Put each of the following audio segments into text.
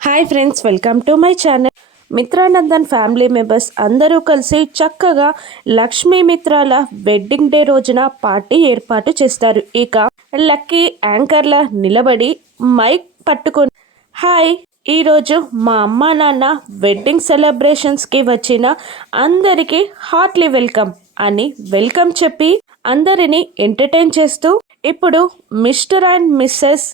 Hi friends welcome to my channel Mitranandan family members అందరూ కలిసి చక్కగా లక్ష్మీ మిత్రాల వెడ్డింగ్ డే రోజున పార్టీ ఏర్పాటు చేస్తారు. ఇక లక్కీ యాంకర్ల నిలబడి మైక్ పట్టుకొని హాయ్ ఈరోజు మా అమ్మ నాన్న వెడ్డింగ్ సెలబ్రేషన్స్కి వచ్చిన అందరికీ హార్ట్లీ వెల్కమ్ అని వెల్కమ్ చెప్పి అందరినీ ఎంటర్టైన్ చేస్తూ ఇప్పుడు మిస్టర్ అండ్ మిస్సెస్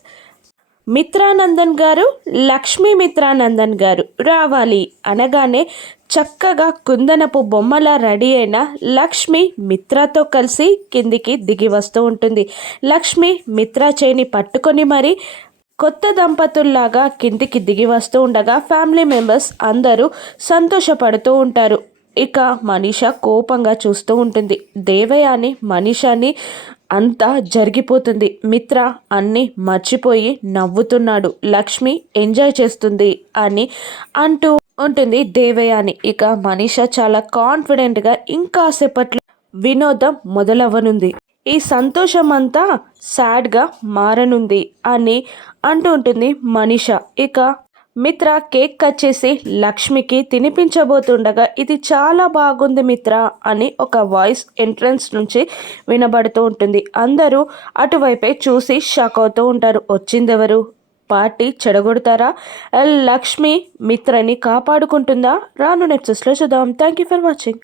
మిత్రానందన్ గారు లక్ష్మీ మిత్రానందన్ గారు. రావాలి అనగానే చక్కగా కుందనపు బొమ్మలా రెడీ అయిన లక్ష్మి మిత్రతో కలిసి కిందికి దిగి వస్తూ ఉంటుంది. లక్ష్మి మిత్ర చేని పట్టుకొని మరి కొత్త దంపతుల్లాగా కిందికి దిగి వస్తూ ఉండగా ఫ్యామిలీ మెంబర్స్ అందరూ సంతోషపడుతూ ఉంటారు. ఇక మనీష కోపంగా చూస్తూ ఉంటుంది. దేవయాని మనీషాని అంతా జరిగిపోతుంది. మిత్ర అన్ని మర్చిపోయి నవ్వుతున్నాడు. లక్ష్మి ఎంజాయ్ చేస్తుంది అని అంటూ ఉంటుంది దేవయాని. ఇక మనీష చాలా కాన్ఫిడెంట్గా ఇంకాసేపట్లో వినోదం మొదలవ్వనుంది. ఈ సంతోషం అంతా సాడ్గా మారనుంది అని అంటూ ఉంటుంది మనీష. ఇక మిత్ర కేక్ కట్ చేసి లక్ష్మికి తినిపించబోతుండగా ఇది చాలా బాగుంది మిత్ర అని ఒక వాయిస్ ఎంట్రన్స్ నుంచి వినబడుతూ ఉంటుంది. అందరూ అటువైపే చూసి షాక్ అవుతూ ఉంటారు. వచ్చిందెవరు? పార్టీ చెడగొడతారా? లక్ష్మి మిత్రని కాపాడుకుంటుందా? రాను నెక్సెస్లో చూద్దాం. Thank you for watching.